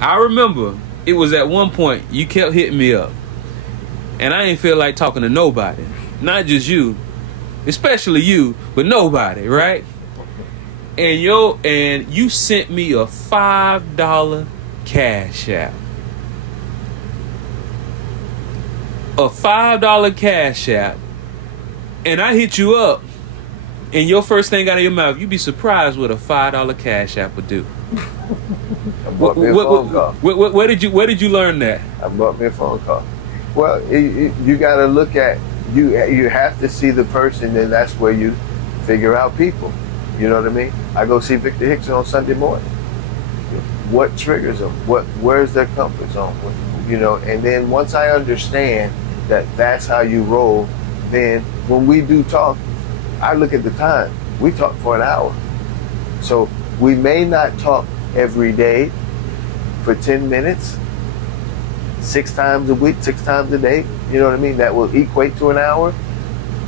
I remember it was at one point you kept hitting me up, and I ain't feel like talking to nobody, not just you, especially you, but nobody, right? And you sent me a $5 cash app. A $5 cash app. And I hit you up. And your first thing out of your mouth, you'd be surprised what a $5 cash app would do. I bought me a phone call. Where did you learn that? I bought me a phone call. Well, you got to look at, you have to see the person, and that's where you figure out people. You know what I mean? I go see Victor Hicks on Sunday morning. What triggers them? Where's their comfort zone? You know, and then once I understand that that's how you roll, then when we do talk, I look at the time. We talk for an hour. So we may not talk every day for 10 minutes, 6 times a week, 6 times a day. You know what I mean? That will equate to an hour.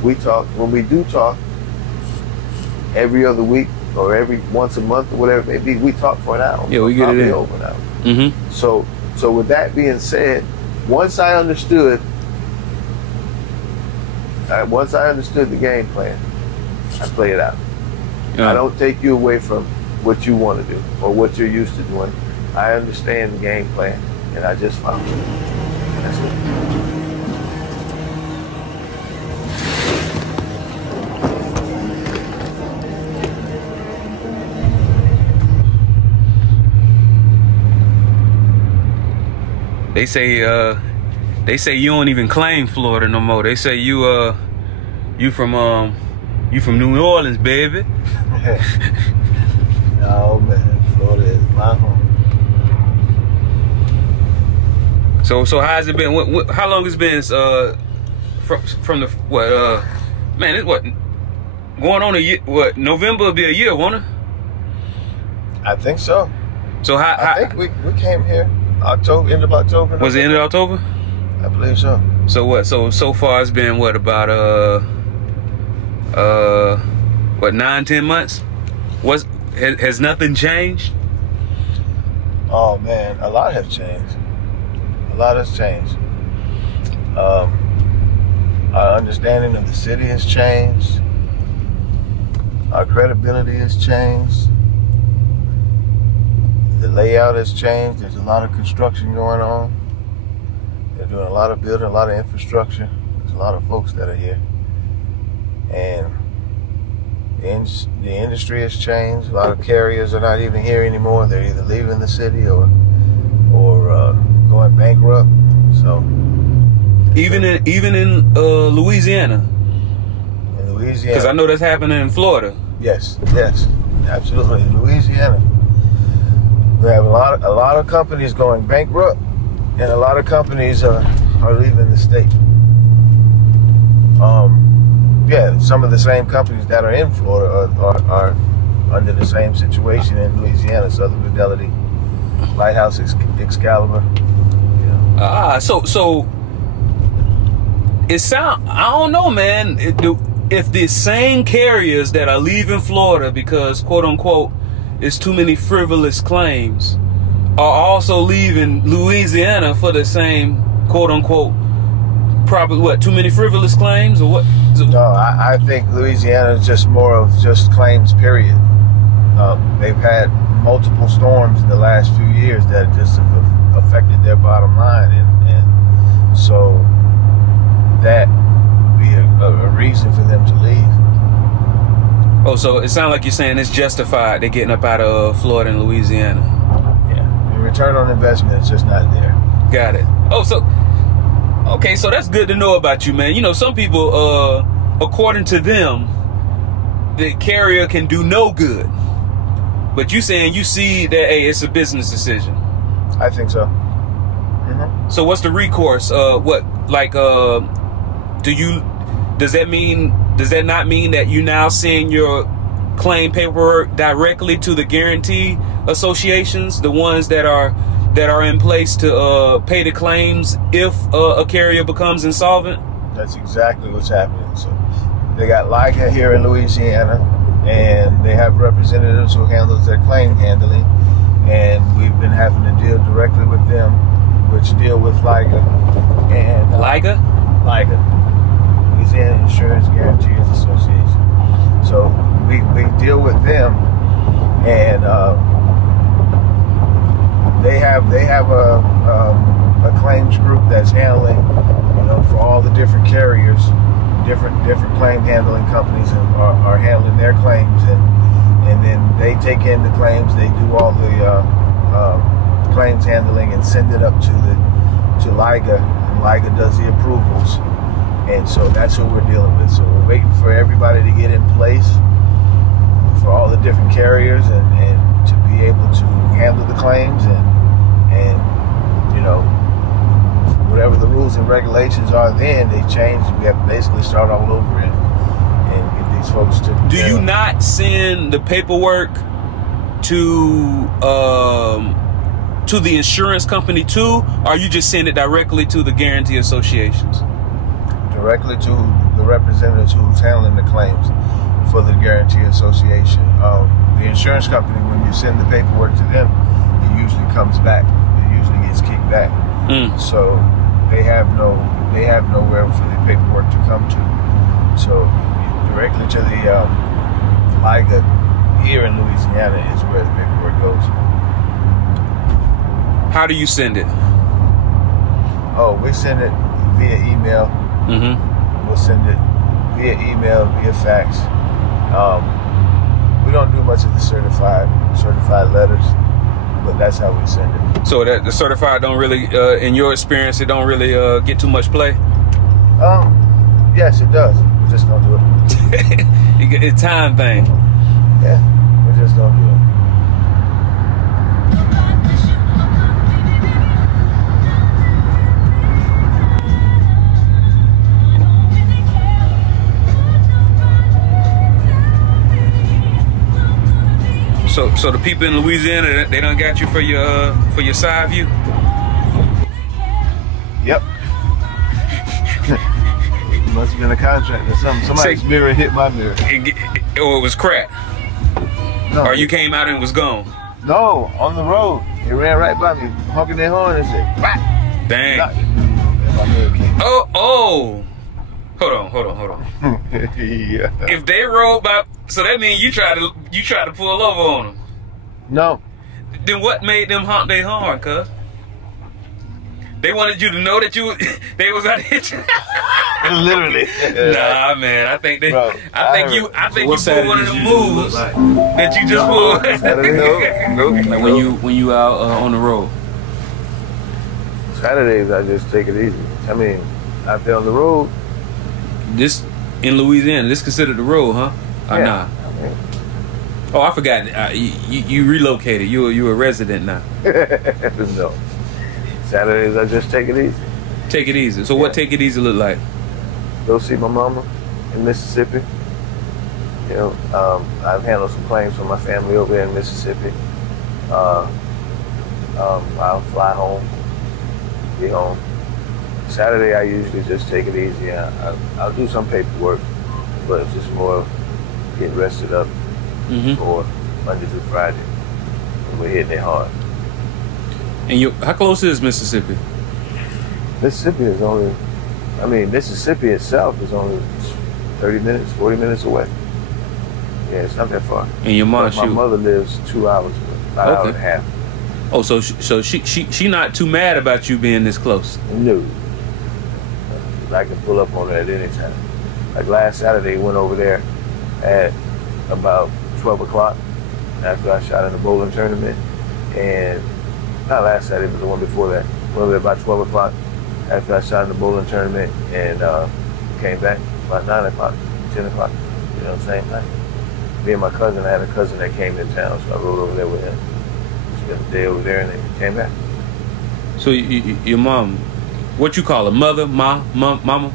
We talk, when we do talk, every other week or every once a month or whatever it may be, we talk for an hour. Yeah, we get it in. Over an hour. So with that being said, once I understood the game plan, I play it out. I don't take you away from what you want to do or what you're used to doing. I understand the game plan, and I just follow it. That's it. They say you don't even claim Florida no more. They say you from New Orleans, baby. No man, Florida is my home. So how's it been? How long has it been from the what? Man, it's what going on a year? What, November will be a year, won't it? I think so. So I think we came here October, end of October. Was it end of October? I believe so. So what? So far it's been what, about 9-10 months? Has nothing changed? Oh man, a lot has changed. A lot has changed. Our understanding of the city has changed. Our credibility has changed. The layout has changed. There's a lot of construction going on. They're doing a lot of building, a lot of infrastructure. There's a lot of folks that are here. And the industry has changed. A lot of carriers are not even here anymore. They're either leaving the city or going bankrupt. So even in Louisiana. In Louisiana, because I know that's happening in Florida. Yes, absolutely. In Louisiana, we have a lot of companies going bankrupt, and a lot of companies are leaving the state. Yeah, some of the same companies that are in Florida are under the same situation in Louisiana. Southern Fidelity, Lighthouse, Excalibur. Yeah. So it sound, I don't know, man. If the same carriers that are leaving Florida because, quote unquote, it's too many frivolous claims, are also leaving Louisiana for the same, quote unquote, probably what, too many frivolous claims, or what? No, I think Louisiana is just more of just claims, period. They've had multiple storms in the last few years that just have affected their bottom line, and so that would be a reason for them to leave. Oh, so it sounds like you're saying it's justified they're getting up out of Florida and Louisiana. Yeah, the return on investment is just not there. Got it. Oh, so okay, so that's good to know about you, man. You know, some people, according to them, the carrier can do no good. But you saying you see that, hey, it's a business decision. I think so. Mm-hmm. So what's the recourse? What, like, does that not mean that you now send your claim paperwork directly to the guarantee associations, the ones that are in place to pay the claims if a carrier becomes insolvent? That's exactly what's happening. So they got LIGA here in Louisiana, and they have representatives who handles their claim handling, and we've been having to deal directly with them, which deal with LIGA and LIGA, Louisiana Insurance Guarantees Association. So we deal with them, and they have a claims group that's handling, for all the different carriers, different claim handling companies are handling their claims, and then they take in the claims, they do all the claims handling and send it up to LIGA, and LIGA does the approvals, and so that's what we're dealing with. So we're waiting for everybody to get in place for all the different carriers and to be able to handle the claims and whatever the rules and regulations are, then they change. We have to basically start all over and get these folks to. Do you not send the paperwork to the insurance company too, or you just send it directly to the guarantee associations? Directly to the representatives who's handling the claims for the guarantee association. The insurance company, when you send the paperwork to them, it usually comes back. It usually gets kicked back. So they have nowhere for the paperwork to come to. So directly to the LIGA here in Louisiana is where the paperwork goes. How do you send it? Oh, we send it via email. We'll send it via email, via fax. We don't do much of the certified letters, but that's how we send it. So that the certified don't really, in your experience, it don't really get too much play? Yes, it does. We just don't do it. It's a time thing. Yeah, we just don't do it. So the people in Louisiana, they done got you for your side view? Yep. Must have been a contract or something. Somebody's mirror hit my mirror. Or it was crap. No. Or you came out and was gone. No, on the road. It ran right by me, honking their horn and said, "Bah!" Dang. Oh. Hold on. Yeah. If they rolled by, so that means you tried to pull over on them. No. Then what made them honk their horn, cuz? They wanted you to know that they was out here. Literally. Nah, man. I think you pulled one of the moves like? that you just pulled. Nope. Like when you out on the road. Saturdays I just take it easy. I mean, out there on the road. This in Louisiana, this considered the road, huh? Yeah. Nah. Oh, I forgot. You relocated. You a resident now. No. Saturdays I just take it easy. Take it easy. So what take it easy look like? Go see my mama in Mississippi. I've handled some claims for my family over there in Mississippi. I'll fly home, be home. Saturday I usually just take it easy. I'll do some paperwork, but it's just more get rested up for Monday through Friday. And we're hitting it hard. And how close is Mississippi? Mississippi itself is only 30 minutes, 40 minutes away. Yeah, it's not that far. And your mom, my mother lives 2 hours away, about an hour and a half. Oh, so she not too mad about you being this close? No. I can pull up on her at any time. Like last Saturday, went over there at about 12 o'clock after I shot in the bowling tournament. And not last Saturday, but the one before that. Went over there about 12 o'clock after I shot in the bowling tournament and came back about 9 o'clock, 10 o'clock, same night. Me and my cousin, I had a cousin that came in town, so I rode over there with him. Spent the day over there and then came back. So your mom, what you call her, mother, mama? Mama.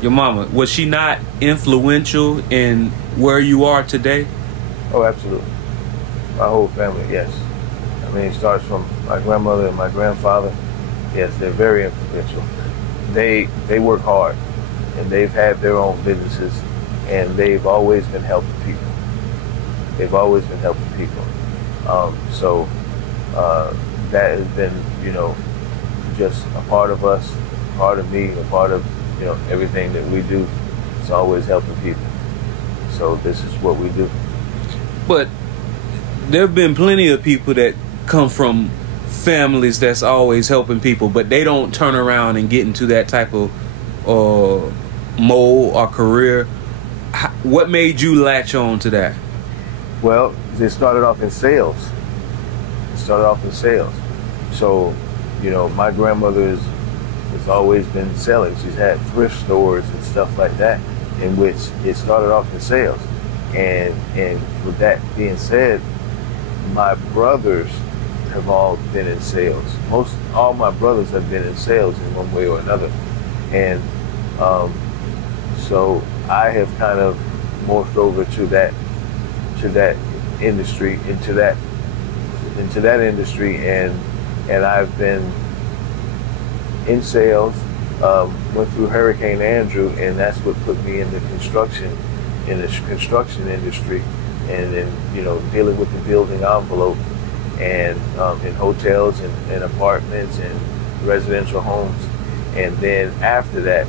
Your mama, was she not influential in where you are today? Oh, absolutely. My whole family, yes. I mean, it starts from my grandmother and my grandfather. Yes, they're very influential. They work hard, and they've had their own businesses, and they've always been helping people. So that has been, just a part of us, a part of me, a part of, everything that we do. It's always helping people. So this is what we do. But there have been plenty of people that come from families that's always helping people, but they don't turn around and get into that type of mold or career. What made you latch on to that? Well, it started off in sales. So, my grandmother has always been selling. She's had thrift stores and stuff like that, in which it started off in sales. And with that being said, my brothers have all been in sales. All my brothers have been in sales in one way or another. And so I have kind of morphed over to that industry, into that industry, and I've been in sales. Went through Hurricane Andrew, and that's what put me in the construction industry, and then dealing with the building envelope, and in hotels and apartments and residential homes. And then after that,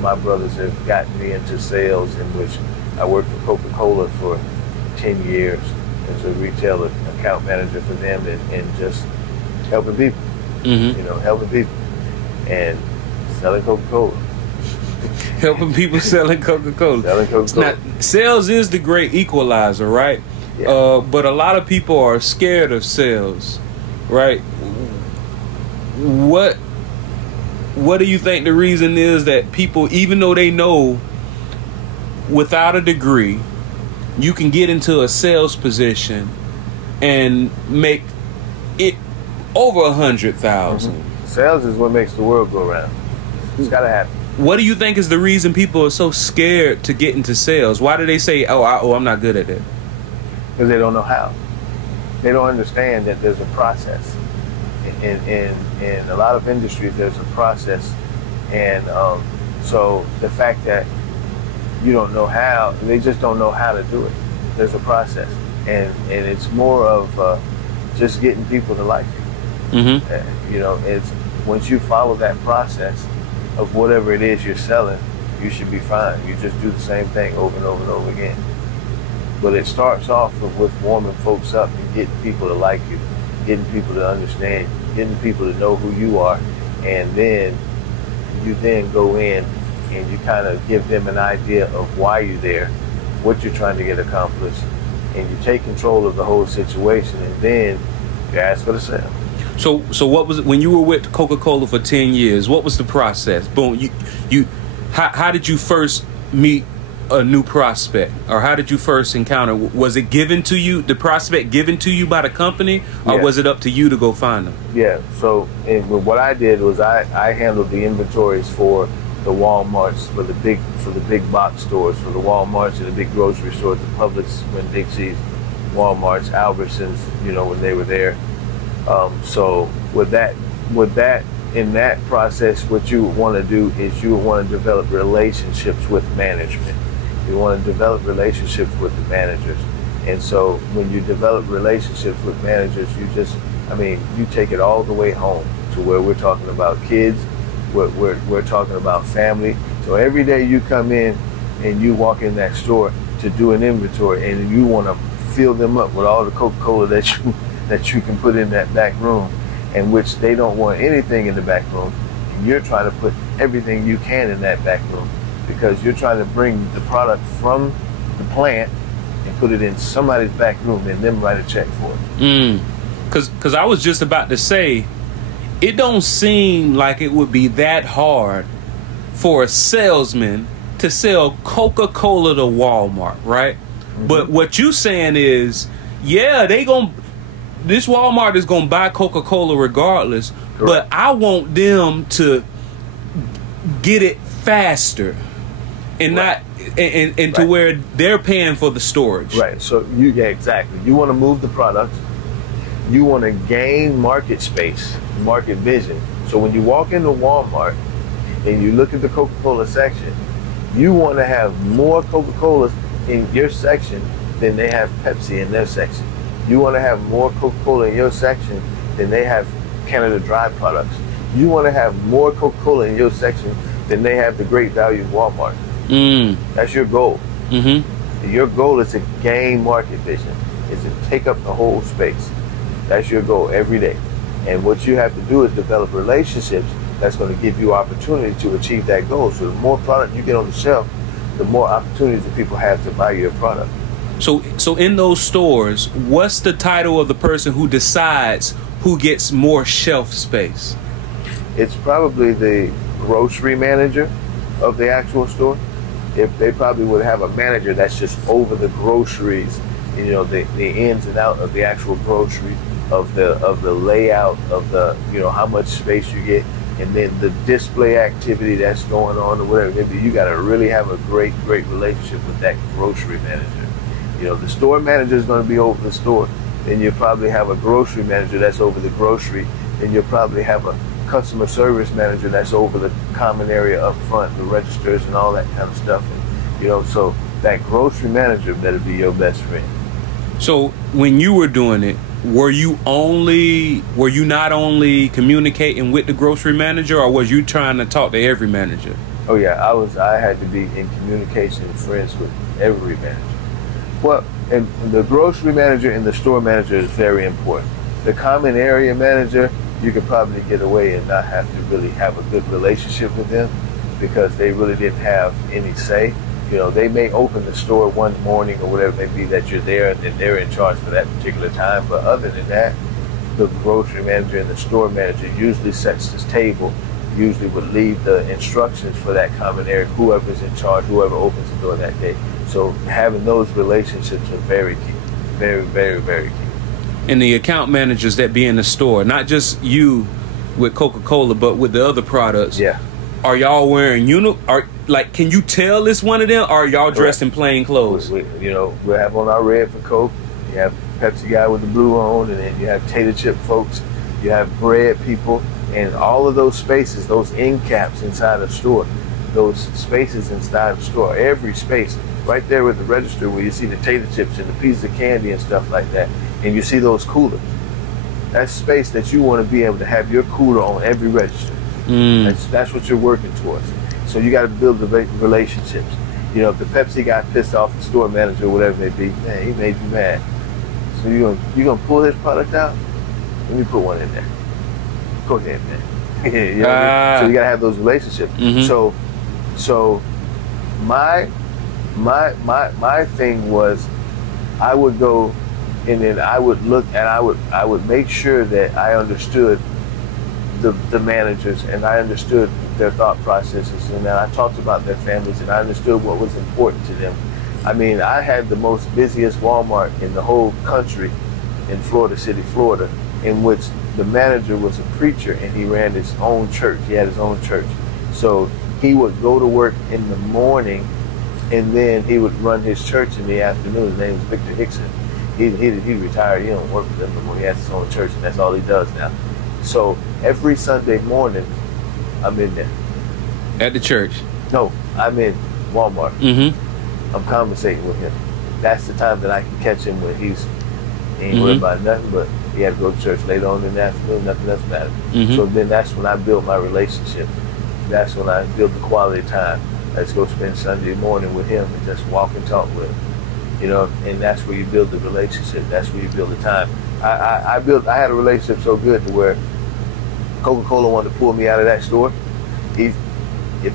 my brothers have gotten me into sales, in which I worked for Coca-Cola for 10 years as a retail account manager for them, and just helping people, helping people and selling Coca-Cola. Helping people selling Coca-Cola. Selling Coca-Cola. Now, sales is the great equalizer, right? Yeah. But a lot of people are scared of sales, right? What do you think the reason is that people, even though they know without a degree, you can get into a sales position and make it over 100,000? Sales is what makes the world go around. It's got to happen. What do you think is the reason people are so scared to get into sales? Why do they say, I'm not good at it? Because they don't know how. They don't understand that there's a process. In a lot of industries, there's a process. And so the fact that you don't know how, they just don't know how to do it. There's a process. And it's more of just getting people to like you. It's once you follow that process of whatever it is you're selling, you should be fine. You just do the same thing over and over and over again. But it starts off with warming folks up and getting people to like you, getting people to understand, getting people to know who you are, and then you then go in and you kind of give them an idea of why you're there, what you're trying to get accomplished, and you take control of the whole situation, and then you ask for the sale. So what was it when you were with Coca-Cola for 10 years? What was the process? Boom, how did you first meet a new prospect, or how did you first encounter? Was it given to you, the prospect given to you by the company, or was it up to you to go find them? Yeah. So what I did was I handled the inventories for the Walmarts, for the big box stores, for the Walmarts and the big grocery stores, the Publix, when Dixie's, Walmarts, Albertsons, when they were there. So with that, in that process, what you would want to do is you would want to develop relationships with management. You want to develop relationships with the managers. And so when you develop relationships with managers, you take it all the way home to where we're talking about kids, we're talking about family. So every day you come in and you walk in that store to do an inventory, and you want to fill them up with all the Coca-Cola that you can put in that back room, in which they don't want anything in the back room, and you're trying to put everything you can in that back room, because you're trying to bring the product from the plant and put it in somebody's back room and then write a check for it. Because I was just about to say, it don't seem like it would be that hard for a salesman to sell Coca-Cola to Walmart, right? But what you saying is, this Walmart is gonna buy Coca-Cola regardless. Correct. But I want them to get it faster, and not and to where they're paying for the storage. Right. So exactly. You want to move the product. You want to gain market space, market vision. So when you walk into Walmart and you look at the Coca-Cola section, you want to have more Coca-Colas in your section than they have Pepsi in their section. You want to have more Coca-Cola in your section than they have Canada Dry products. You want to have more Coca-Cola in your section than they have the Great Value Walmart. That's your goal. Your goal is to gain market vision, is to take up the whole space. That's your goal every day. And what you have to do is develop relationships that's going to give you opportunity to achieve that goal. So the more product you get on the shelf, the more opportunities that people have to buy your product. So in those stores, what's the title of the person who decides who gets more shelf space? It's probably the grocery manager of the actual store. If they probably would have a manager that's just over the groceries, you know, the ins and out of the actual groceries, of the layout of the, you know, how much space you get, and then the display activity that's going on or whatever. You got to really have a great relationship with that grocery manager. You know, the store manager is going to be over the store. Then you'll probably have a grocery manager that's over the grocery. Then you'll probably have a customer service manager that's over the common area up front, the registers and all that kind of stuff. And, you know, so that grocery manager better be your best friend. So when you were doing it, were you not only communicating with the grocery manager, or was you trying to talk to every manager? Oh yeah, I had to be in communication and friends with every manager. Well, and the grocery manager and the store manager is very important. The common area manager, you could probably get away and not have to really have a good relationship with them, because they really didn't have any say. You know, they may open the store one morning or whatever it may be that you're there, and then they're in charge for that particular time. But other than that, the grocery manager and the store manager usually sets this table, usually would leave the instructions for that common area, whoever's in charge, whoever opens the door that day. So having those relationships are very key, very, very, very key. And the account managers that be in the store, not just you with Coca-Cola, but with the other products. Yeah. Are y'all wearing can you tell it's one of them? Or are y'all dressed in plain clothes? We'll have on our red for Coke. You have Pepsi guy with the blue on, and then you have tater chip folks. You have bread people, and all of those spaces, those end caps inside the store, those spaces inside the store, every space, right there with the register where you see the tater chips and the pieces of candy and stuff like that, and you see those coolers. That's space that you want to be able to have your cooler on every register. That's what you're working towards. So you got to build the relationships. You know, if the Pepsi got pissed off the store manager or whatever it may be, man, he made you mad. So you gonna pull his product out? Let me put one in there. Go ahead, man. You know what I mean? So you got to have those relationships. So my thing was, I would go and then I would look and I would make sure that I understood the managers, and I understood their thought processes, and then I talked about their families, and I understood what was important to them. I mean, I had the most busiest Walmart in the whole country in Florida City, Florida, in which the manager was a preacher and he ran his own church. He had his own church. So he would go to work in the morning, and then he would run his church in the afternoon. His name was Victor Hickson. He retired. He don't work for them no more. He has his own church, and that's all he does now. So every Sunday morning, I'm in there. At the church? No, I'm in Walmart. I'm conversating with him. That's the time that I can catch him when he ain't worried about nothing, but he had to go to church later on in the afternoon, nothing else mattered. So then that's when I build my relationship. That's when I build the quality time. Let's go spend Sunday morning with him and just walk and talk with him. You know, and that's where you build the relationship. That's where you build the time. I had a relationship so good to where Coca-Cola wanted to pull me out of that store. If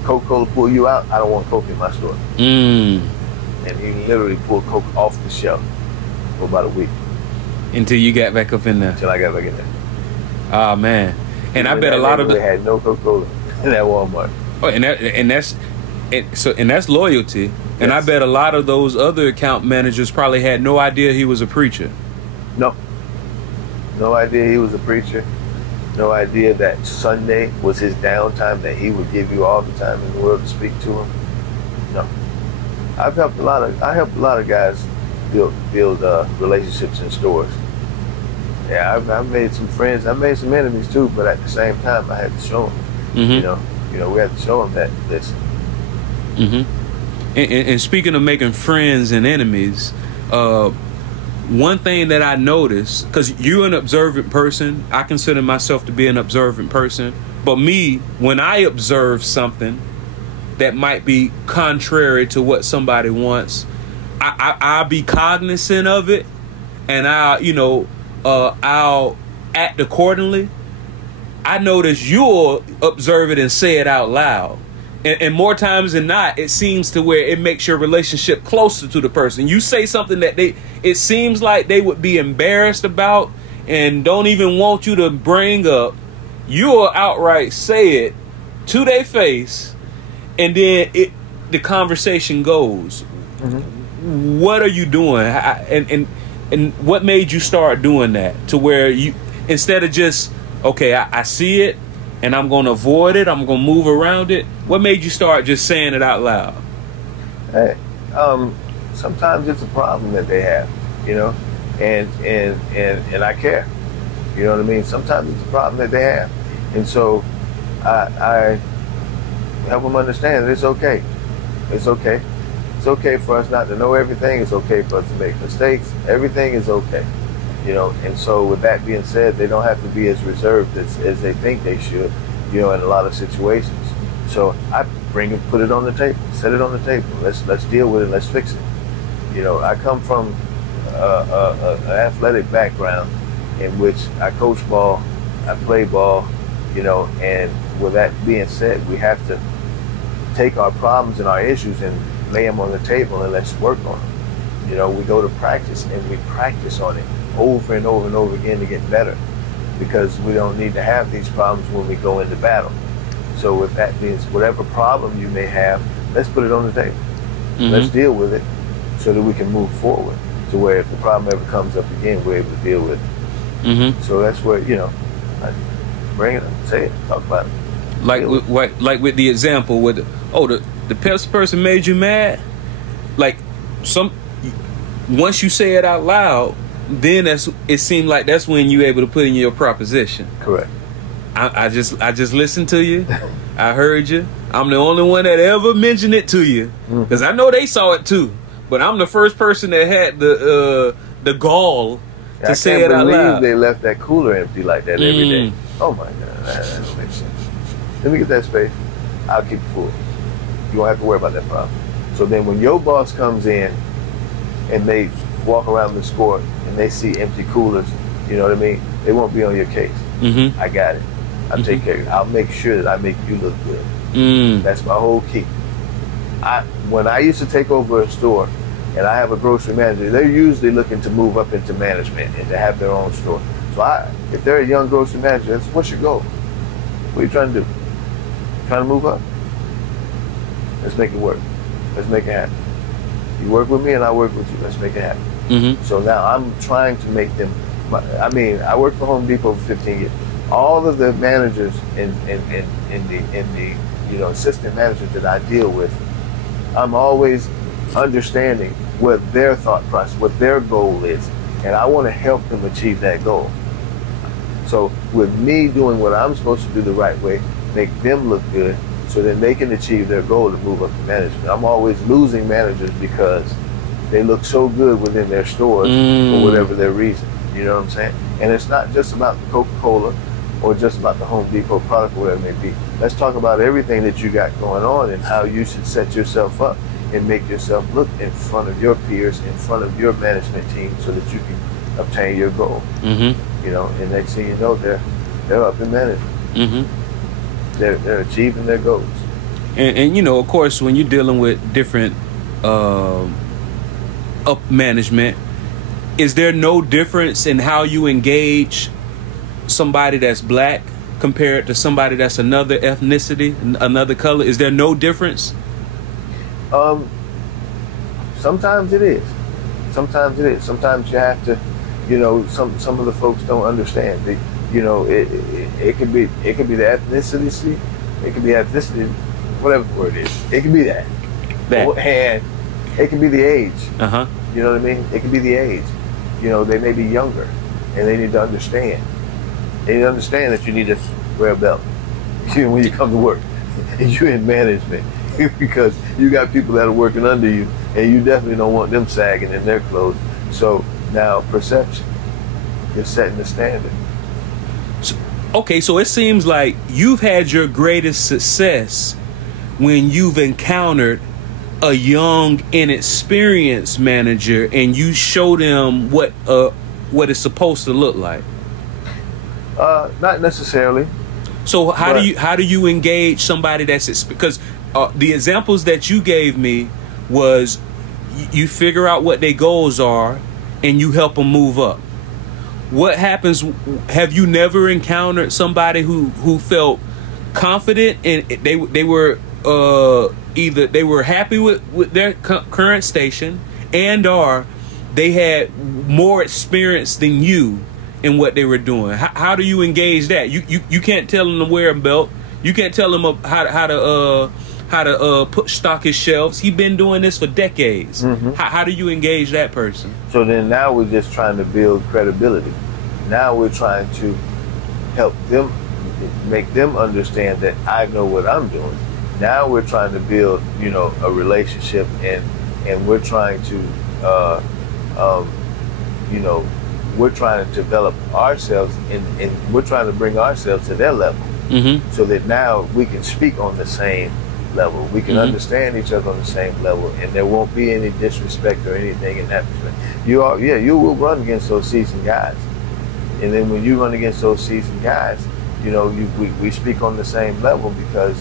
Coca-Cola pull you out, I don't want Coke in my store. And he literally pulled Coke off the shelf for about a week. Until you got back up in there. Until I got back in there. Oh man. And I bet a lot of they had no Coca-Cola in that Walmart. Oh, and that's loyalty. Yes. And I bet a lot of those other account managers probably had no idea he was a preacher. No idea he was a preacher. No idea that Sunday was his downtime, that he would give you all the time in the world to speak to him. No. I helped a lot of guys build relationships in stores. Yeah, I've made some friends. I made some enemies too, but at the same time, I had to show them. You know, we had to show them that listen. And speaking of making friends and enemies, one thing that I noticed, because you're an observant person, I consider myself to be an observant person. But me, when I observe something that might be contrary to what somebody wants, I'll be cognizant of it, and I'll act accordingly. I notice you'll observe it and say it out loud. And more times than not, it seems to where it makes your relationship closer to the person. You say something that it seems like they would be embarrassed about and don't even want you to bring up. You'll outright say it to their face, and then the conversation goes. Mm-hmm. What are you doing? And what made you start doing that to where you, instead of just, okay, I see it and I'm going to avoid it, I'm going to move around it. What made you start just saying it out loud? Hey, sometimes it's a problem that they have, you know, and I care. You know what I mean? Sometimes it's a problem that they have. And so I help them understand that it's okay. It's okay. It's okay for us not to know everything. It's okay for us to make mistakes. Everything is okay. You know, and so with that being said, they don't have to be as reserved as they think they should, you know, in a lot of situations. So I bring it, put it on the table, set it on the table. Let's deal with it. Let's fix it. You know, I come from an athletic background in which I coach ball, I play ball, you know, and with that being said, we have to take our problems and our issues and lay them on the table and let's work on them. You know, we go to practice and we practice on it over and over and over again to get better, because we don't need to have these problems when we go into battle. So with that means whatever problem you may have, let's put it on the table. Mm-hmm. Let's deal with it so that we can move forward to where if the problem ever comes up again, we're able to deal with it. Mm-hmm. So that's where, you know, I bring it up, say it, talk about it. Like with the example with the person made you mad. Like once you say it out loud, then it seemed like that's when you're able to put in your proposition. Correct. I just listened to you. I heard you. I'm the only one that ever mentioned it to you, because I know they saw it too. But I'm the first person that had the gall to say it out loud. I can't believe they left that cooler empty like that every day. Oh my God, that doesn't make sense. Let me get that space. I'll keep it full. You won't have to worry about that problem. So then when your boss comes in and they walk around the store and they see empty coolers, you know what I mean? They won't be on your case. Mm-hmm. I got it. I'll take care of it. I'll make sure that I make you look good. That's my whole key. When I used to take over a store and I have a grocery manager, they're usually looking to move up into management and to have their own store. So if they're a young grocery manager, that's what's your goal? What are you trying to do? Trying to move up? Let's make it work. Let's make it happen. You work with me and I work with you. Let's make it happen. Mm-hmm. So now I'm trying to make them. I worked for Home Depot for 15 years. All of the managers in the assistant managers that I deal with, I'm always understanding what their thought process, what their goal is, and I want to help them achieve that goal. So with me doing what I'm supposed to do the right way, make them look good, so then they can achieve their goal to move up to management. I'm always losing managers because they look so good within their stores for whatever their reason. You know what I'm saying? And it's not just about the Coca-Cola or just about the Home Depot product or whatever it may be. Let's talk about everything that you got going on and how you should set yourself up and make yourself look in front of your peers, in front of your management team, so that you can obtain your goal. Mm-hmm. You know, and next thing you know, they're up in management. Mm-hmm. They're achieving their goals. And you know, of course, when you're dealing with different up management, is there no difference in how you engage somebody that's black compared to somebody that's another ethnicity, another color? Is there no difference? Sometimes it is. Sometimes it is. Sometimes you have to, you know, some of the folks don't understand. You know, it could be the ethnicity, it could be ethnicity, whatever the word is. It could be that. And it could be the age. Uh-huh. You know what I mean? It could be the age. You know, they may be younger, and they need to understand. They need to understand that you need to wear a belt when you come to work, and you're in management, because you got people that are working under you, and you definitely don't want them sagging in their clothes. So Now perception is setting the standard. Okay, so it seems like you've had your greatest success when you've encountered a young, inexperienced manager and you show them what it's supposed to look like. Not necessarily. So how do you engage somebody that's because the examples that you gave me was you figure out what their goals are and you help them move up. What happens? Have you never encountered somebody who felt confident and they were either they were happy with their current station and or they had more experience than you in what they were doing? How do you engage that? You can't tell them to wear a belt. You can't tell them how to stock his shelves. He's been doing this for decades. Mm-hmm. How do you engage that person? So then now we're just trying to build credibility. Now we're trying to help them, make them understand that I know what I'm doing. Now we're trying to build, a relationship, and we're trying to, we're trying to develop ourselves, and we're trying to bring ourselves to their level, mm-hmm. so that now we can speak on the same level. We can mm-hmm. understand each other on the same level, and there won't be any disrespect or anything in that respect. You will run against those seasoned guys, and then when you run against those seasoned guys, we speak on the same level because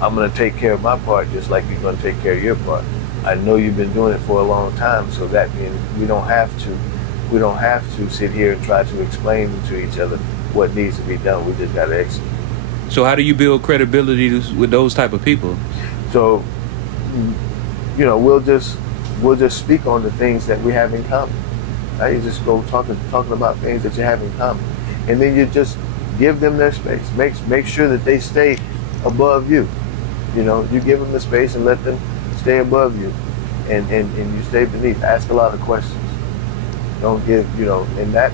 I'm going to take care of my part just like you're going to take care of your part. I know you've been doing it for a long time, so that means we don't have to sit here and try to explain to each other what needs to be done. We just got to execute. So how do you build credibility with those type of people? So, we'll just speak on the things that we have in common. Now you just go talking about things that you have in common, and then you just give them their space. Make sure that they stay above you. You give them the space and let them stay above you, and you stay beneath. Ask a lot of questions. Don't give, in that,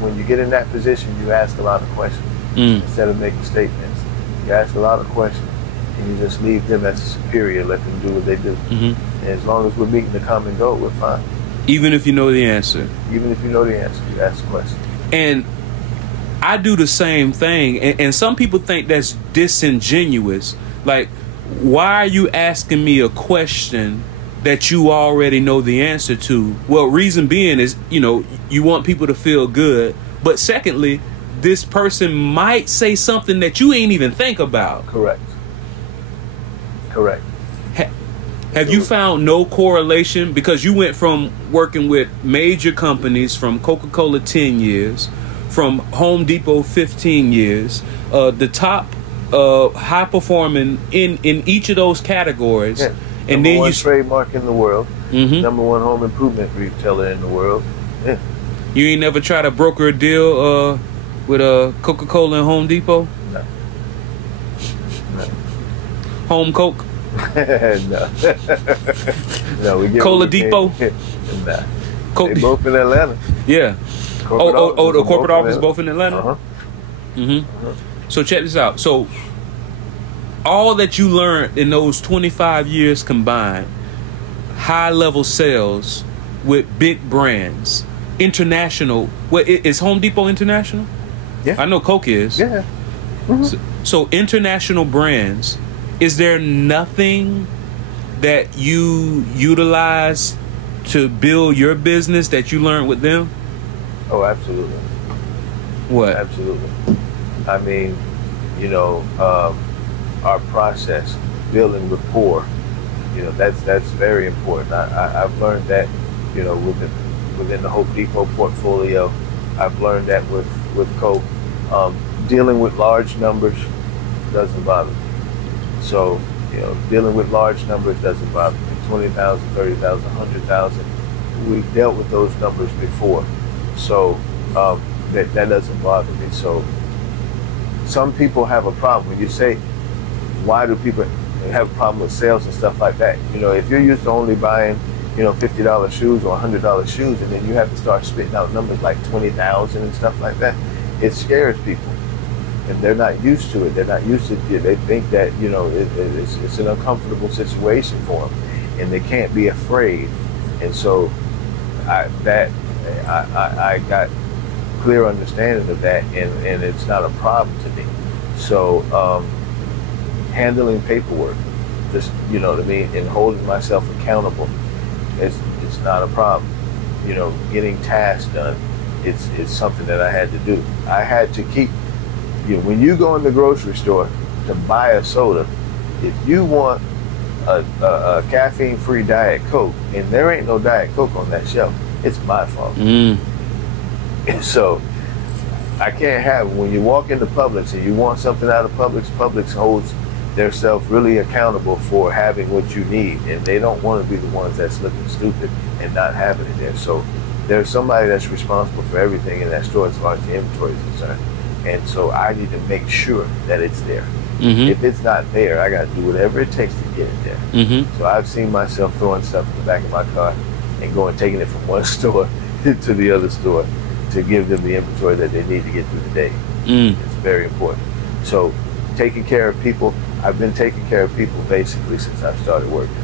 when you get in that position, you ask a lot of questions instead of making statements. You ask a lot of questions, and you just leave them as superior. Let them do what they do. Mm-hmm. And as long as we're meeting the common goal, we're fine. Even if you know the answer. Even if you know the answer, you ask questions. And I do the same thing, and some people think that's disingenuous. Like, why are you asking me a question that you already know the answer to? Well, reason being is, you want people to feel good. But secondly, this person might say something that you ain't even think about. Correct. Have you found no correlation? Because you went from working with major companies, from Coca-Cola 10 years, from Home Depot 15 years, the top high performing in each of those categories. Yeah. And number then one trademark in the world, mm-hmm. number one home improvement retailer in the world. Yeah. You ain't never tried to broker a deal with Coca-Cola and Home Depot? No. Home Coke? No. No, we get Cola Depot? Nah. Coke. They both in Atlanta. Yeah. The corporate office both in Atlanta? Uh-huh. Mm-hmm. Uh-huh. So check this out. So all that you learned in those 25 years combined, high-level sales with big brands, international. Is Home Depot international? Yeah. I know Coke is. Yeah. Mm-hmm. So international brands, is there nothing that you utilize to build your business that you learned with them? Oh, absolutely. What? Absolutely. I mean, our process, building rapport, that's very important. I've learned that, within the Home Depot portfolio. I've learned that with Coke. Dealing with large numbers doesn't bother me. So, dealing with large numbers doesn't bother me. 20,000, 30,000, 100,000. We've dealt with those numbers before. So that doesn't bother me. So some people have a problem. When you say, why do people have a problem with sales and stuff like that? If you're used to only buying, $50 shoes or $100 shoes, and then you have to start spitting out numbers like 20,000 and stuff like that, it scares people. And they're not used to it. They're not used to it. They think that, it's an uncomfortable situation for them, and they can't be afraid. And so that I got clear understanding of that, and it's not a problem to me. So handling paperwork, just, you know what I mean, and holding myself accountable, it's not a problem. You know, getting tasks done, it's something that I had to do. I had to keep, you know, when you go in the grocery store to buy a soda, if you want a caffeine-free Diet Coke and there ain't no Diet Coke on that shelf, it's my fault. So I can't have, when you walk into Publix and you want something out of Publix holds themselves really accountable for having what you need, and they don't want to be the ones that's looking stupid and not having it there. So there's somebody that's responsible for everything in that store as far as the inventory is concerned. And so I need to make sure that it's there. If it's not there, I got to do whatever it takes to get it there. So I've seen myself throwing stuff in the back of my car and taking it from one store to the other store to give them the inventory that they need to get through the day. It's very important. So taking care of people, I've been taking care of people basically since I started working.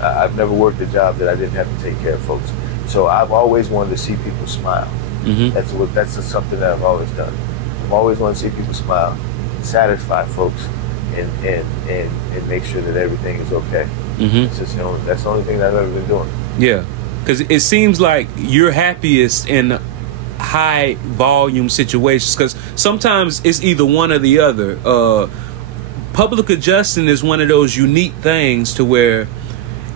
I've never worked a job that I didn't have to take care of folks. So I've always wanted to see people smile. That's just something that I've always done. I've always wanted to see people smile, satisfy folks, and make sure that everything is okay. It's just, you know, that's the only thing that I've ever been doing. Yeah, because it seems like you're happiest in high volume situations, because sometimes it's either one or the other. Public adjusting is one of those unique things to where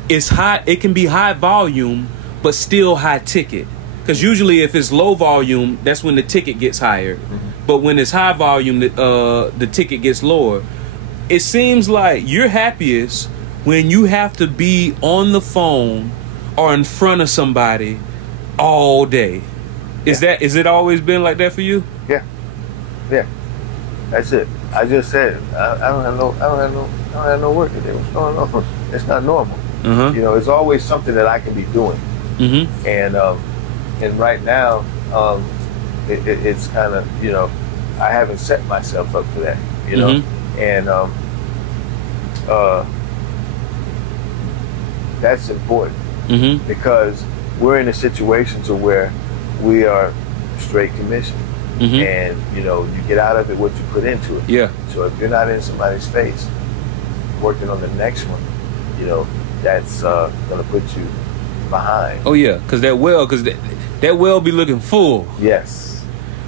it's high, it can be high volume but still high ticket, because usually if it's low volume, that's when the ticket gets higher. But when it's high volume, the ticket gets lower. It seems like you're happiest when you have to be on the phone or in front of somebody all day. Is it always been like that for you? Yeah. That's it. I just said I don't have no work today. What's going on? It's not normal. You know, it's always something that I can be doing. And right now, it's kind of, you know, I haven't set myself up for that. You know, and that's important because we're in a situation to where we are straight commission. And, you know, you get out of it what you put into it. So if you're not in somebody's face working on the next one, you know, that's going to put you behind. Oh yeah, because that well be looking full. Yes.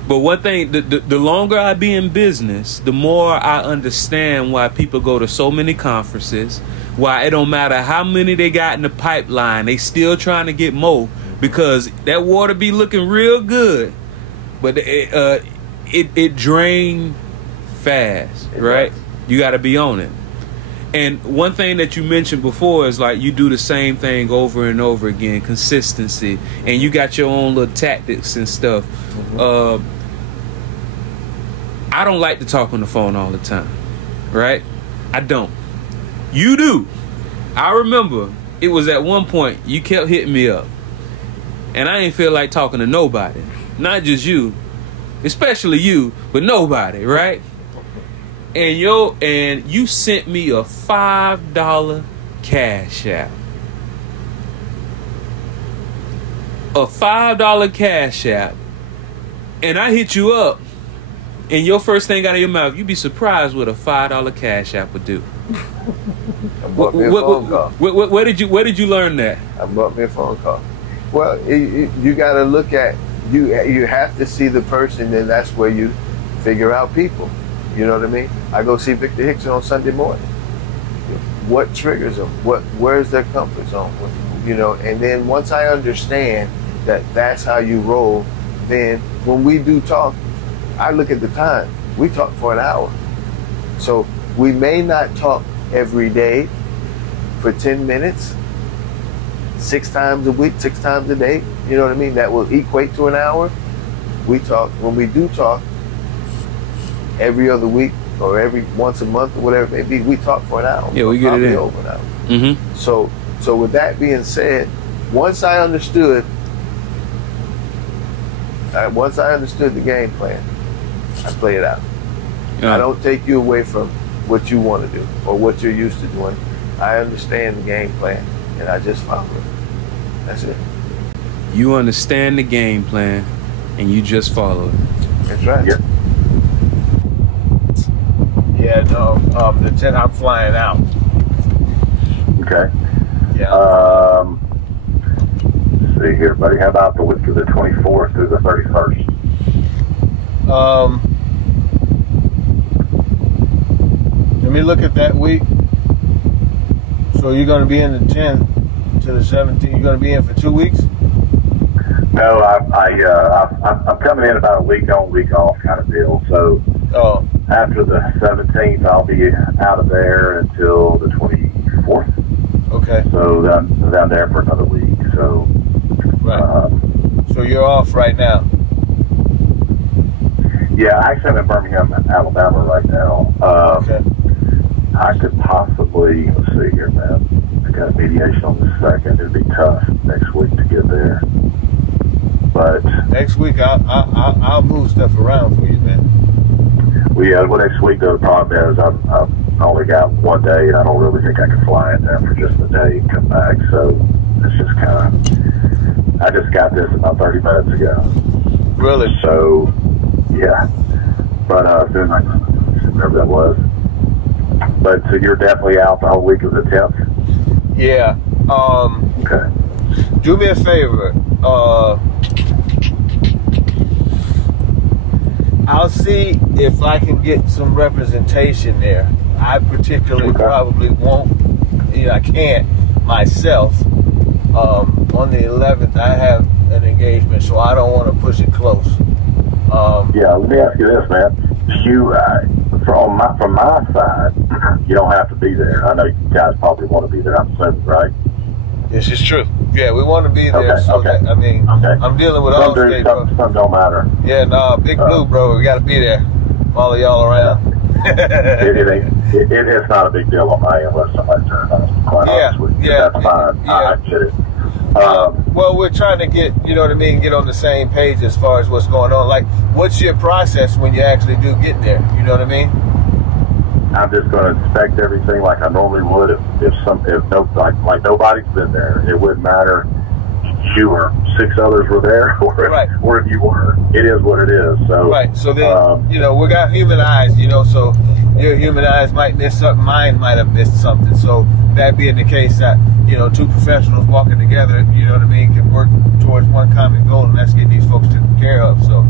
But one thing, the longer I be in business, the more I understand why people go to so many conferences, why it don't matter how many they got in the pipeline, they still trying to get more, because that water be looking real good, but it drain fast, right? You got to be on it. And one thing that you mentioned before is like you do the same thing over and over again, consistency, and you got your own little tactics and stuff. I don't like to talk on the phone all the time, right? I don't. You do. I remember it was at one point you kept hitting me up, and I ain't feel like talking to nobody. Not just you, especially you, but nobody, right? And you sent me a $5 cash app. A $5 cash app. And I hit you up, and your first thing out of your mouth, you'd be surprised what a $5 cash app would do. I bought me a phone call. Where did you learn that? I bought me a phone call. Well, you got to look at, you have to see the person, and that's where you figure out people. You know what I mean? I go see Victor Hickson on Sunday morning. What triggers them? Where's their comfort zone? You know, and then once I understand that that's how you roll, then when we do talk, I look at the time. We talk for an hour. So we may not talk every day for 10 minutes, 6 times a week, 6 times a day. You know what I mean? That will equate to an hour. We talk, when we do talk, every other week or every once a month or whatever it may be, we talk for an hour. Yeah, we get it in. Over an hour. So with that being said, once I understood the game plan, I play it out. I don't take you away from what you want to do or what you're used to doing. I understand the game plan and I just follow it. That's it. You understand the game plan, and you just follow it. That's right. Yep. Yeah, no, the 10th I'm flying out. Okay. Yeah. Let's see here, buddy. How about the week of the 24th through the 31st? Let me look at that week. So you're going to be in the 10th to the 17th. You're going to be in for 2 weeks? No, I'm coming in about a week on, week off kind of deal. So after the 17th, I'll be out of there until the 24th. Okay. So I'm there for another week. So right. So you're off right now? Yeah, actually I'm in Birmingham, Alabama right now. Okay. I could possibly, let's see here, man. I got a mediation on the 2nd. It'd be tough next week to get there. But next week I'll move stuff around for you, man. Well, next week though, the problem is I've only got 1 day, and I don't really think I can fly in there for just a day and come back. So it's just kind of, I just got this about 30 minutes ago. Really? So yeah, but soon I remember that was. But so you're definitely out the whole week of the 10th? Yeah. Okay. Do me a favor. I'll see if I can get some representation there. I particularly probably won't. I can't myself. On the 11th, I have an engagement, so I don't want to push it close. Yeah, let me ask you this, man. You, from my side, you don't have to be there. I know you guys probably want to be there, I'm assuming, right? This is true. Yeah, we want to be there. Okay. That, I'm dealing with all state, bro. Some don't matter. Yeah, no, Big Blue, bro. We got to be there. Follow y'all around. It's not a big deal on my end unless somebody turns on us. Quite honest with you. That's fine. Yeah. I get it. Well, we're trying to get, get on the same page as far as what's going on. Like, what's your process when you actually do get there? You know what I mean? I'm just going to inspect everything like I normally would if nobody's been there. It wouldn't matter if you or 6 others were there or if you were. It is what it is. So right. So then we got human eyes. So your human eyes might miss something. Mine might have missed something. So that being the case, that 2 professionals walking together, can work towards one common goal, and that's getting these folks taken care of. So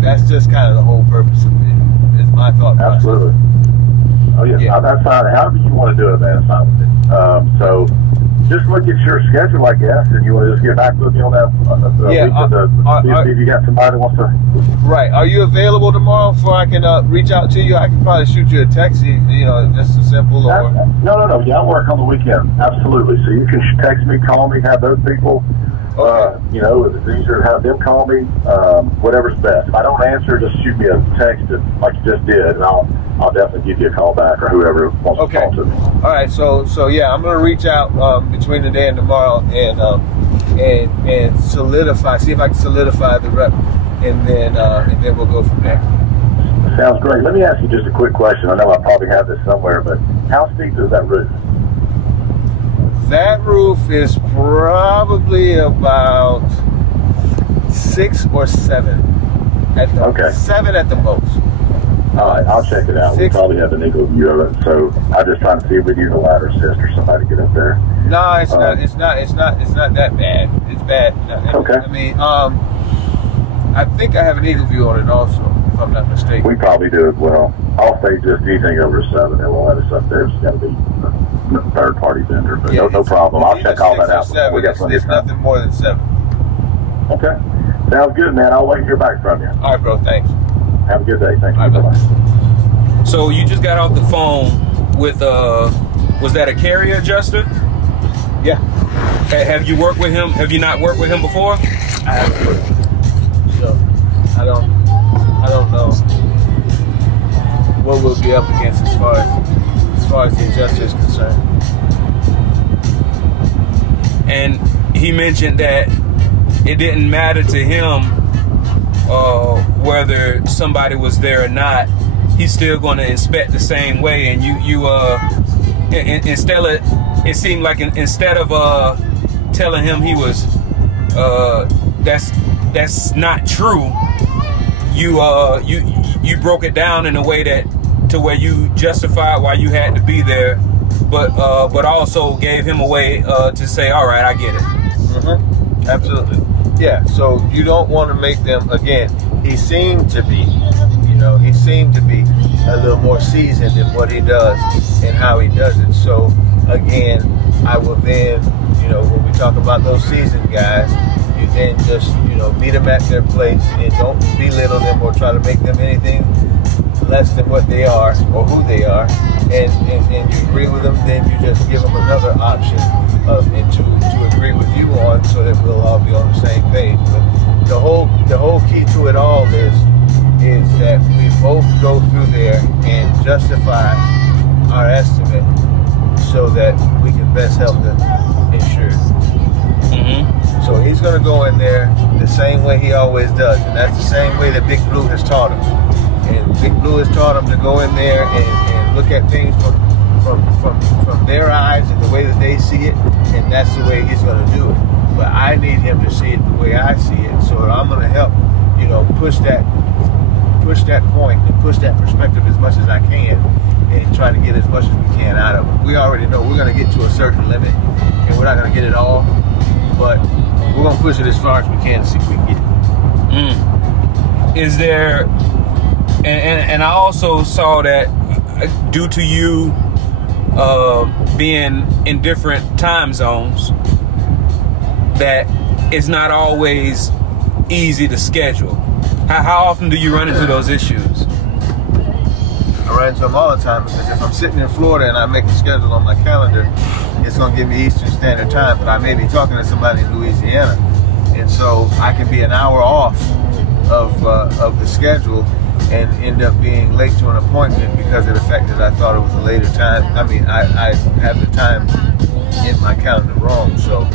that's just kind of the whole purpose of it. Is my thought process. Absolutely. Oh yeah, that's fine. However you want to do it, man, it's fine with it. So just look at your schedule, I guess, and you want to just get back with me on that. If you got somebody that wants to. Right. Are you available tomorrow before I can reach out to you? I can probably shoot you a text, just a simple or. No. Yeah, I work on the weekend. Absolutely. So you can text me, call me, have those people. Okay. If it's easier to have them call me, whatever's best. If I don't answer, just shoot me a text like you just did, and I'll definitely give you a call back or whoever wants to talk to me. All right. So yeah, I'm gonna reach out between today and tomorrow and solidify. See if I can solidify the rep, and then we'll go from there. Sounds great. Let me ask you just a quick question. I know I probably have this somewhere, but how steep is that roof? That roof is probably about 6 or 7 at the 7 at the most. All right, I'll check it out. We probably have an eagle view of it, so I'm just trying to see if we need a ladder assist or somebody to get up there. No, it's not. It's not that bad. It's bad. Okay. I think I have an eagle view on it also, if I'm not mistaken. We probably do as well. I'll say just anything over 7, and we'll let us up there. It's got to be a third-party vendor, but no problem. I'll check all that out. 7, it's nothing more than 7. Okay. Sounds good, man. I'll wait to hear back from you. All right, bro. Thanks. Have a good day. Thank you. All right, bye. So you just got off the phone with, was that a carrier adjuster? Yeah. Have you worked with him? Have you not worked with him before? I haven't worked with him. So I don't know what we'll be up against as far as the adjuster is concerned. And he mentioned that it didn't matter to him whether somebody was there or not. He's still going to inspect the same way. And instead of telling him he was that's not true. You broke it down in a way that to where you justified why you had to be there, but also gave him a way to say, all right, I get it. Mm-hmm. Absolutely. Yeah. So you don't want to make them, again, he seemed to be a little more seasoned in what he does and how he does it. So again, I will then, when we talk about those seasoned guys, you then just, meet them at their place and don't belittle them or try to make them anything less than what they are or who they are. And you agree with them, then you just give them another option and to agree with you on, so that we'll all be on the same page. But the whole key to it all is that we both go through there and justify our estimate so that we can best help the insured. Mm-hmm. So he's going to go in there the same way he always does, and that's the same way that Big Blue has taught him. And Big Blue has taught him to go in there and look at things from their eyes and the way that they see it, and that's the way he's going to do it. But I need him to see it the way I see it, so I'm going to help, push that point and push that perspective as much as I can, and try to get as much as we can out of it. We already know we're going to get to a certain limit, and we're not going to get it all, but we're going to push it as far as we can to see if we can get it. Is there, and I also saw that due to you being in different time zones, that it's not always easy to schedule. How often do you run into those issues? I run into them all the time, because if I'm sitting in Florida and I make a schedule on my calendar, it's going to give me Eastern Standard Time, but I may be talking to somebody in Louisiana, and so I can be an hour off of the schedule and end up being late to an appointment because of the fact that I thought it was a later time. I mean, I have the time in my calendar wrong, so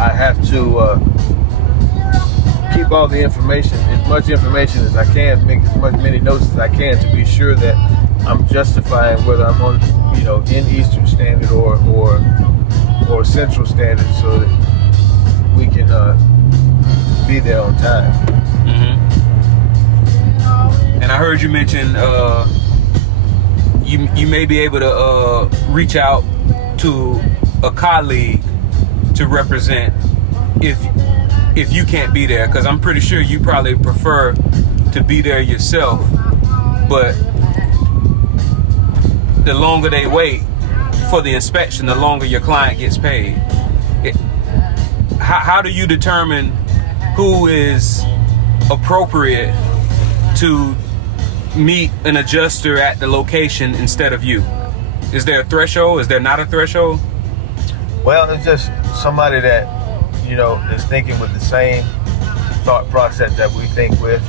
I have to keep all the information, as much information as I can, make as many notes as I can to be sure that I'm justifying whether I'm on, in Eastern Standard or Central Standard, so that we can be there on time. Mm-hmm. And I heard you mention you may be able to reach out to a colleague to represent if you can't be there, because I'm pretty sure you probably prefer to be there yourself, but the longer they wait for the inspection, the longer your client gets paid. How do you determine who is appropriate to meet an adjuster at the location instead of you? Is there a threshold? Is there not a threshold? Well, it's just somebody that, is thinking with the same thought process that we think with.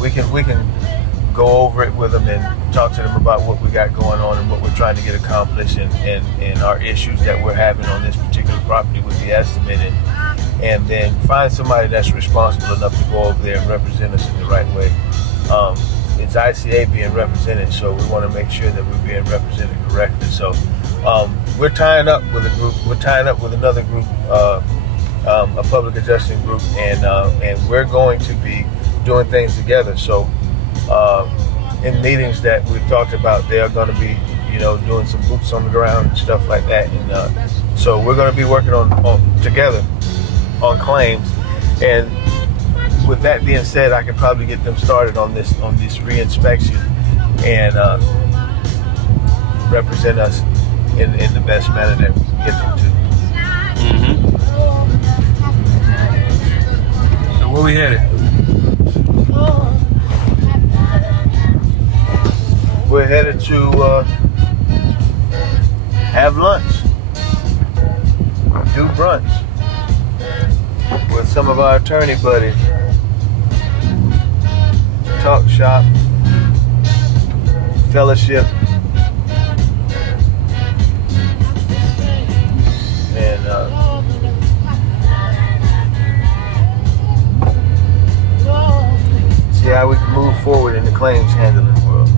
We can go over it with them and talk to them about what we got going on and what we're trying to get accomplished, and our issues that we're having on this particular property with the estimate, and then find somebody that's responsible enough to go over there and represent us in the right way. It's ICA being represented, so we want to make sure that we're being represented correctly. So we're tying up with a group. We're tying up with another group, a public adjusting group, and we're going to be doing things together. So in meetings that we've talked about, they are going to be, doing some boots on the ground and stuff like that. And so we're going to be working on together on claims. And with that being said, I can probably get them started on this re-inspection and represent us in the best manner that we can get them to. Mm-hmm. So where we headed? We're headed to have lunch, do brunch with some of our attorney buddies. Talk shop, fellowship, and see how we can move forward in the claims handling world.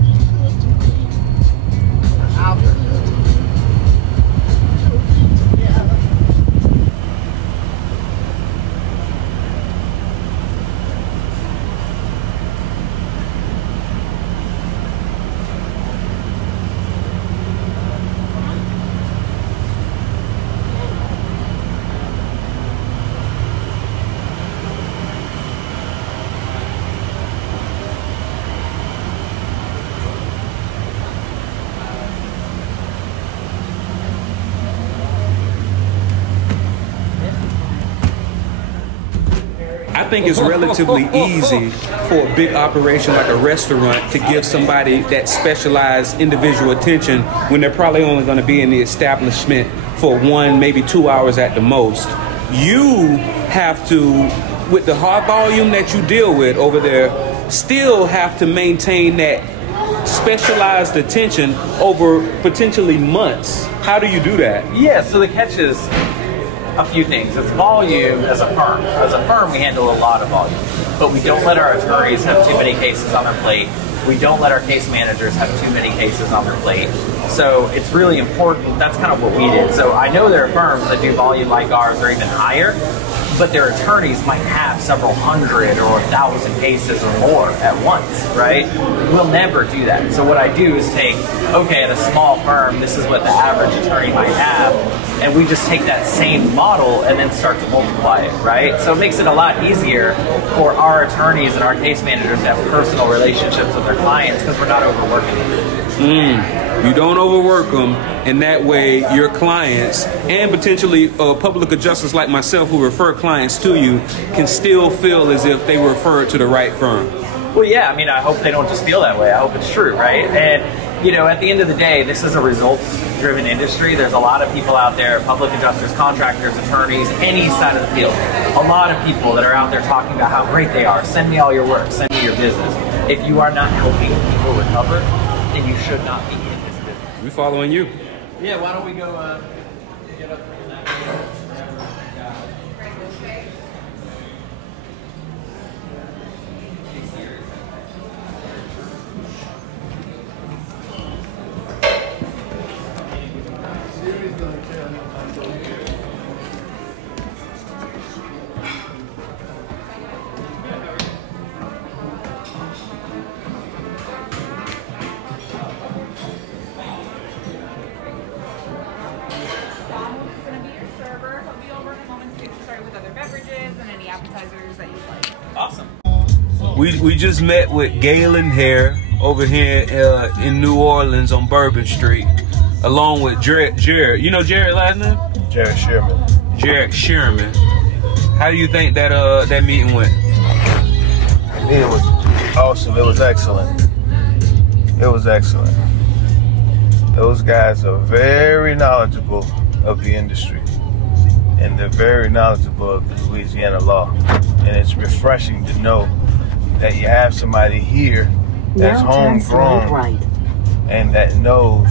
I think it's relatively easy for a big operation like a restaurant to give somebody that specialized individual attention when they're probably only going to be in the establishment for 1, maybe 2 hours at the most. You have to, with the high volume that you deal with over there, still have to maintain that specialized attention over potentially months. How do you do that? Yeah, so the catch is a few things. It's volume as a firm. As a firm, we handle a lot of volume, but we don't let our attorneys have too many cases on their plate. We don't let our case managers have too many cases on their plate. So it's really important. That's kind of what we did. So I know there are firms that do volume like ours or even higher, but their attorneys might have several hundred or 1,000 cases or more at once, right? We'll never do that. So what I do is take, okay, at a small firm, this is what the average attorney might have, and we just take that same model and then start to multiply it, right? So it makes it a lot easier for our attorneys and our case managers to have personal relationships with their clients because we're not overworking them. You don't overwork them, and that way your clients and potentially public adjusters like myself who refer clients to you can still feel as if they were referred to the right firm. Well, yeah, I mean, I hope they don't just feel that way. I hope it's true, right? And, you know, at the end of the day, this is a results-driven industry. There's a lot of people out there, public adjusters, contractors, attorneys, any side of the field. A lot of people that are out there talking about how great they are. Send me all your work. Send me your business. If you are not helping people recover, then you should not be in this business. We following you. Yeah, why don't we go get up in that way? Awesome. We just met with Galen Hare over here in New Orleans on Bourbon Street, along with Jared. You know Jared last name? Jared Sherman. Jared Sherman. How do you think that that meeting went? It was awesome. It was excellent. It was excellent. Those guys are very knowledgeable of the industry, and they're very knowledgeable of the Louisiana law. And it's refreshing to know that you have somebody here that's homegrown and that knows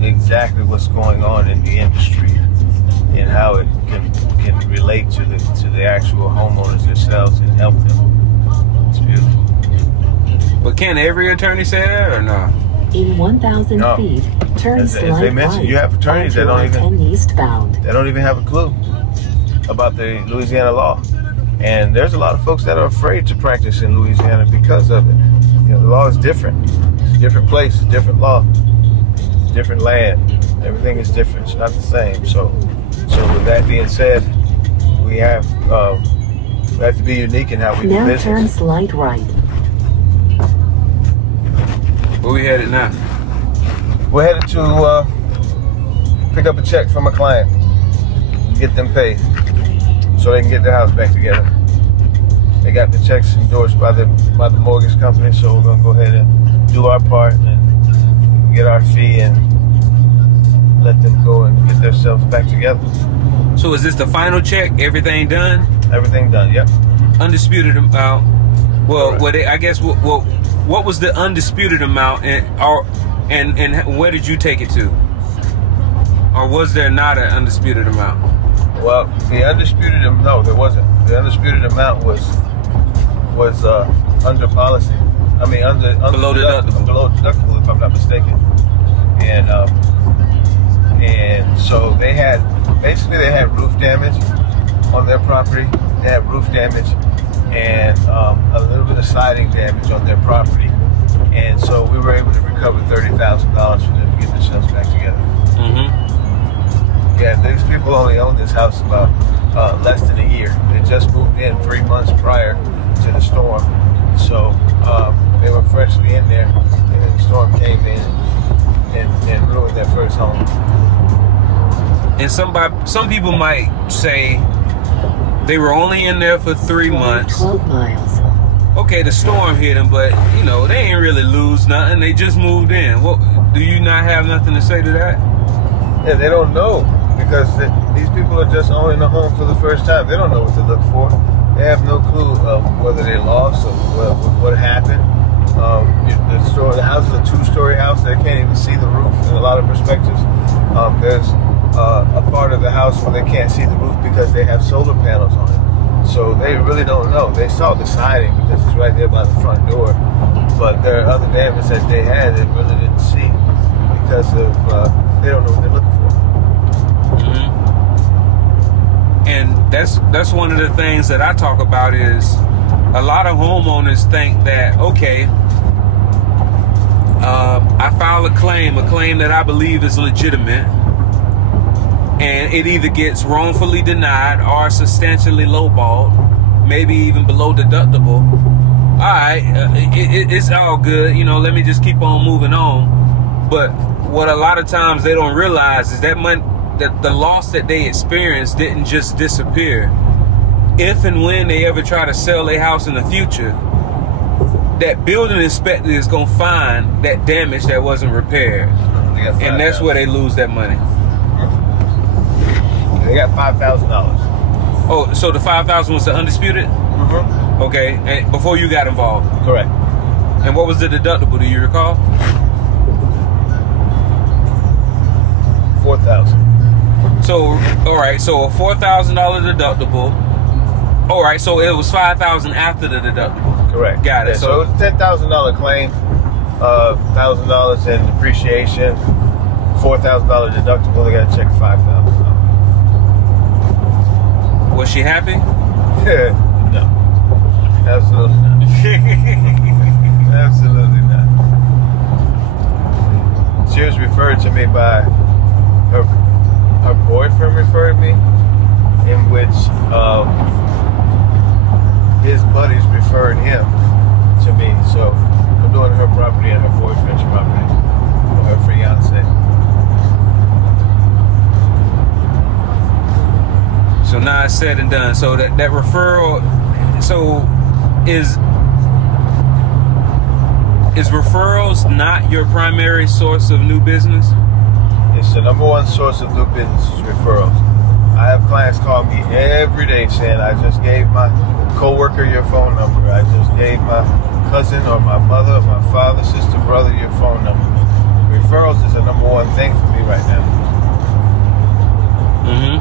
exactly what's going on in the industry and how it can relate to the actual homeowners themselves and help them. It's beautiful. But can every attorney say that or not? In 1,000 feet, turn as they mentioned, you have attorneys that don't even have a clue about the Louisiana law. And there's a lot of folks that are afraid to practice in Louisiana because of it. You know, the law is different. It's a different place, it's a different law, it's a different land. Everything is different. It's not the same. So with that being said, we have to be unique in how we do business. Now turn slight right. Where we headed now? We're headed to pick up a check from a client and get them paid so they can get their house back together. They got the checks endorsed by the mortgage company, so we're gonna go ahead and do our part and get our fee and let them go and get themselves back together. So is this the final check? Everything done? Everything done, yep. Undisputed amount. Well, Correct. I guess what was the undisputed amount, and where did you take it to? Or was there not an undisputed amount? Well, the undisputed no, there wasn't. The undisputed amount was under policy. I mean, under below deductible, if I'm not mistaken. And so they had roof damage on their property. They had roof damage and a little bit of siding damage on their property. And so we were able to recover $30,000 for them to get themselves back together. Mm-hmm. Yeah, these people only own this house about less than a year. They just moved in 3 months prior to the storm. So they were freshly in there, and then the storm came in and ruined their first home. And some people might say, They were only in there for 3 months. 12 miles. Okay, the storm hit them, but you know they ain't really lose nothing. They just moved in. What do you not have nothing to say to that? Yeah, they don't know because these people are just owning a home for the first time. They don't know what to look for. They have no clue of whether they lost or what happened. The house is a 2-story house. They can't even see the roof in a lot of perspectives. There's a part of the house where they can't see the roof because they have solar panels on it. So they really don't know. They saw the siding because it's right there by the front door. But there are other damage that they had they really didn't see because of they don't know what they're looking for. Mm-hmm. And that's one of the things that I talk about is a lot of homeowners think that, okay, I file a claim that I believe is legitimate, and it either gets wrongfully denied or substantially lowballed, maybe even below deductible. All right, it's all good. You know, let me just keep on moving on. But what a lot of times they don't realize is that the loss that they experienced didn't just disappear. If and when they ever try to sell their house in the future, that building inspector is going to find that damage that wasn't repaired. And that's where they lose that money. They got $5,000. Oh, so the 5,000 was the undisputed? Mm-hmm. Okay, and before you got involved? Correct. And what was the deductible, do you recall? $4,000. So, all right, so a $4,000 deductible. All right, so it was $5,000 after the deductible. Correct. Got it. Yeah, so it was a $10,000 claim, $1,000 in depreciation, $4,000 deductible. They got to check $5,000. Was she happy? No, absolutely not. Absolutely not. She was referred to me by her boyfriend referred me, in which his buddies referred him to me. So I'm doing her property and her boyfriend's property, or her fiance. So now it's said and done. So that referral, so is referrals not your primary source of new business? It's the number one source of new business is referrals. I have clients call me every day saying, I just gave my coworker your phone number. I just gave my cousin or my mother or my father, sister, brother your phone number. Referrals is the number one thing for me right now. Mm-hmm.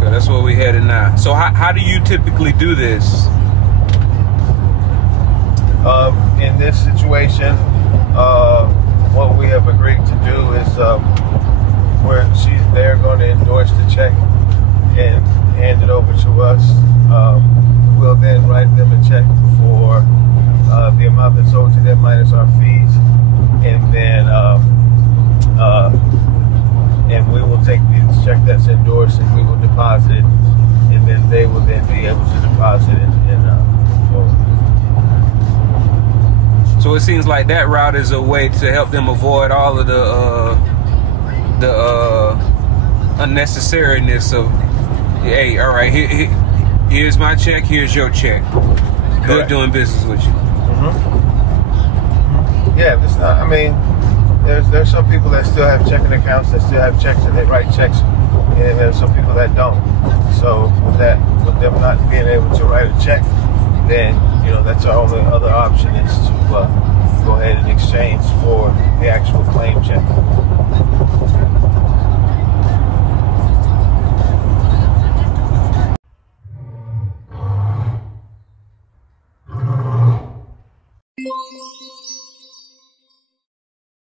So that's where we headed now. So how do you typically do this? In this situation, what we have agreed to do is where they're going to endorse the check and hand it over to us. We'll then write them a check for the amount that's owed to them minus our fees, and then and we will take the check that's endorsed and we will deposit it, and then they will then be able to deposit it and forward. So it seems like that route is a way to help them avoid all of the unnecessariness of, hey, all right, here's my check, here's your check. Good Correct. Doing business with you. Mm-hmm. Yeah, it's not. I mean, there's some people that still have checking accounts that still have checks and they write checks, and there's some people that don't. So with them not being able to write a check, then that's our only other option is to go ahead and exchange for the actual claim check.